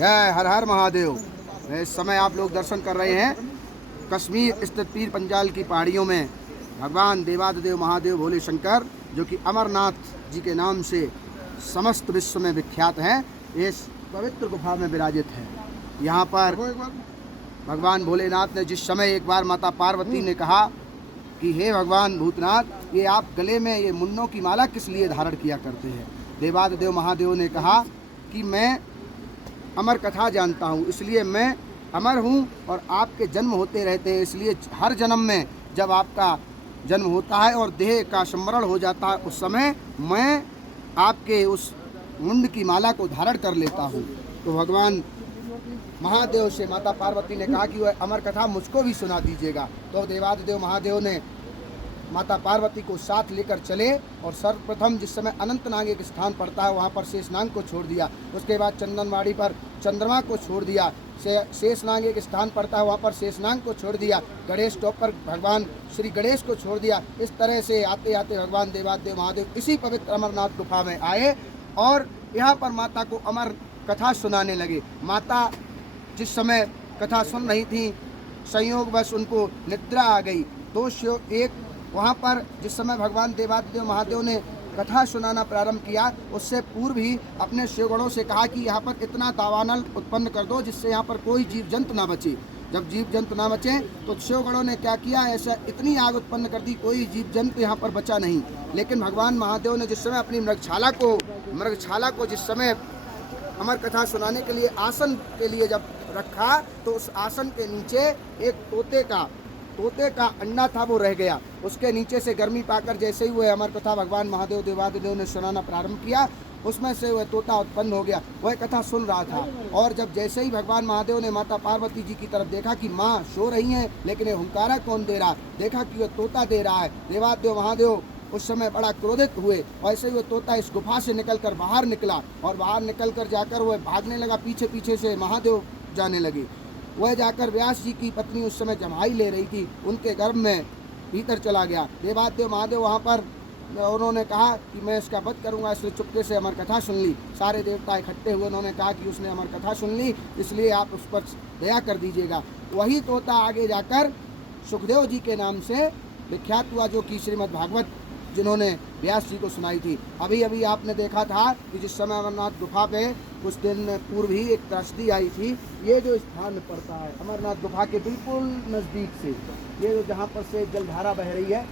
जय हर हर महादेव। इस समय आप लोग दर्शन कर रहे हैं कश्मीर स्थित पीर पंजाल की पहाड़ियों में भगवान देवादिदेव महादेव भोले शंकर, जो कि अमरनाथ जी के नाम से समस्त विश्व में विख्यात हैं, इस पवित्र गुफा में विराजित है। यहाँ पर भगवान भोलेनाथ ने जिस समय एक बार माता पार्वती ने कहा कि हे भगवान भूतनाथ, ये आप गले में ये मुन्नों की माला किस लिए धारण किया करते हैं, देवादिदेव महादेव ने कहा कि मैं अमर कथा जानता हूँ, इसलिए मैं अमर हूँ और आपके जन्म होते रहते हैं, इसलिए हर जन्म में जब आपका जन्म होता है और देह का स्मरण हो जाता है, उस समय मैं आपके उस मुंड की माला को धारण कर लेता हूँ। तो भगवान महादेव से माता पार्वती ने कहा कि वह अमर कथा मुझको भी सुना दीजिएगा। तो देवादिदेव महादेव ने माता पार्वती को साथ लेकर चले और सर्वप्रथम जिस समय अनंतनाग एक स्थान पड़ता है, वहाँ पर शेषनाग को छोड़ दिया। उसके बाद चंदनवाड़ी पर चंद्रमा को छोड़ दिया। शेषनाग एक स्थान पड़ता है, वहाँ पर शेषनाग को छोड़ दिया। गणेश टॉप पर भगवान श्री गणेश को छोड़ दिया। इस तरह से आते आते भगवान देवादिदेव महादेव इसी पवित्र अमरनाथ गुफा में आए और यहाँ पर माता को अमर कथा सुनाने लगे। माता जिस समय कथा सुन रही थी, संयोगवश उनको निद्रा आ गई। तो एक वहाँ पर जिस समय भगवान देवादिदेव महादेव ने कथा सुनाना प्रारंभ किया, उससे पूर्व ही अपने शिवगणों से कहा कि यहाँ पर इतना दावानल उत्पन्न कर दो जिससे यहाँ पर कोई जीव जंतु ना बचे। जब जीव जंतु ना बचे तो शिवगणों ने क्या किया, ऐसा इतनी आग उत्पन्न कर दी, कोई जीव जंतु यहाँ पर बचा नहीं। लेकिन भगवान महादेव ने जिस समय अपनी मृगछाला को जिस समय अमर कथा सुनाने के लिए आसन के लिए जब रखा, तो उस आसन के नीचे एक तोते का अंडा था, वो रह गया। उसके नीचे से गर्मी पाकर जैसे ही वह अमर कथा भगवान महादेव देवादिदेव ने सुनाना प्रारंभ किया, उसमें से वह तोता उत्पन्न हो गया। वह कथा सुन रहा था और जब जैसे ही भगवान महादेव ने माता पार्वती जी की तरफ देखा कि माँ सो रही हैं, लेकिन ये हुंकारा कौन दे रहा, देखा कि वह तोता दे रहा है। देवादिदेव महादेव उस समय बड़ा क्रोधित हुए। वैसे ही वो तोता इस गुफा से निकलकर बाहर निकला और बाहर निकलकर जाकर वह भागने लगा, पीछे पीछे से महादेव जाने लगे। वह जाकर व्यास जी की पत्नी उस समय जमाई ले रही थी, उनके गर्भ में भीतर चला गया। देवादिदेव महादेव वहाँ पर उन्होंने कहा कि मैं इसका वध करूँगा, इसलिए चुपके से अमर कथा सुन ली। सारे देवता इकट्ठे हुए, उन्होंने कहा कि उसने अमर कथा सुन ली, इसलिए आप उस पर दया कर दीजिएगा। वही तोता आगे जाकर सुखदेव जी के नाम से विख्यात हुआ, जो कि श्रीमद् भागवत जिन्होंने व्यास जी को सुनाई थी। अभी अभी आपने देखा था कि जिस समय अमरनाथ गुफा पे कुछ दिन पूर्व ही एक त्रासदी आई थी। ये जो स्थान पड़ता है अमरनाथ गुफा के बिल्कुल नज़दीक से, ये जो जहाँ पर से जलधारा बह रही है,